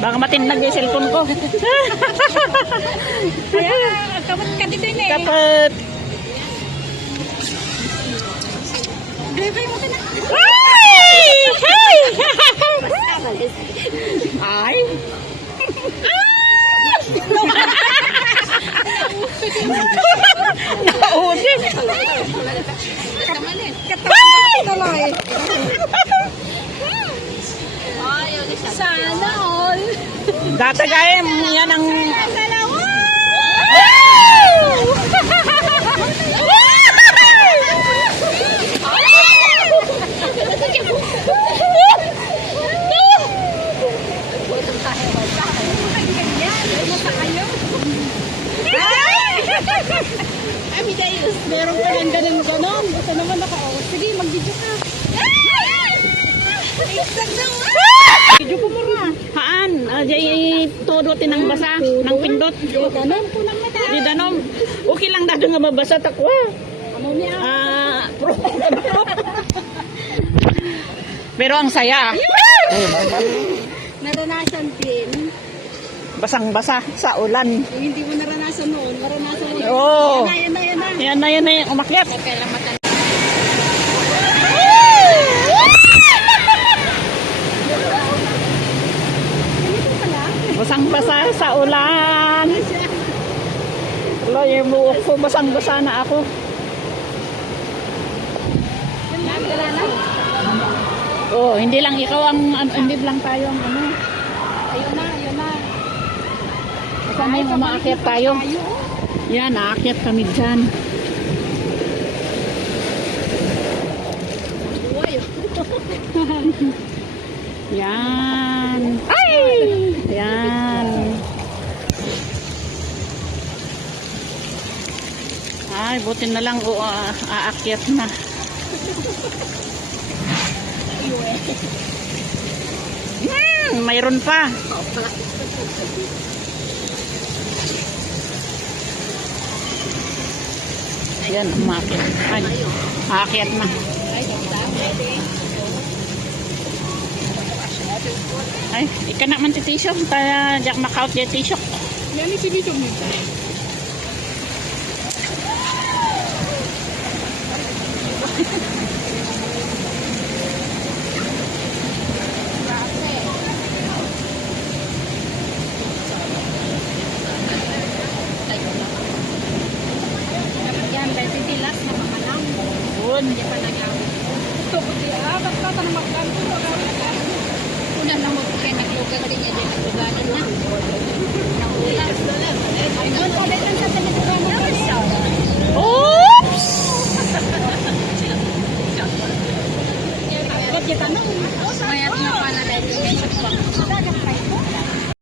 Baka matinag yung cellphone ko. Kapag ka dito yun eh. Kapag... Driver mo ka na. Ay! Ay! Ay! Naudin! Tuloy. Sana all. Datagayin yan ang... Dalawa. Meron pa lang ganon. Ito naman sige, mag-video ka. Video ko muna. Haan, ajay todo tinang basa, nang pindot. Ganon po lang mata. Di danom. Okay lang dado nga mabasa takwa. Ano niya? Pro. Pero ang saya. Naranasan din. Basang-basa sa ulan. Kung hindi mo naranasan noon, maranasan mo. Oo. Yan na. Yan na yung umakyat. Kailan mata. Basang-basa sa ulan. Wala, yung buhok ko, basang-basa na ako. Oh, hindi lang ikaw ang, hindi lang tayo ang ano. Ayun na. Kasama yung umaakyat tayo. Yan, naakyat kami dyan. Yan. Ay! Yan. Ay, buti na lang aakyat na. Mayroon pa. Yan, umakyat. Ay, aakyat na. Ay, ika na man ti t-shirt. Kaya jak makaut di t-shirt. Yan yung video mo. Yan, dahil tilas na makalang. Yun. Hindi pa nagyaw. Ito, buti basta na magkano. Una lang mo kayo naglugar din yan. Naglugaran na.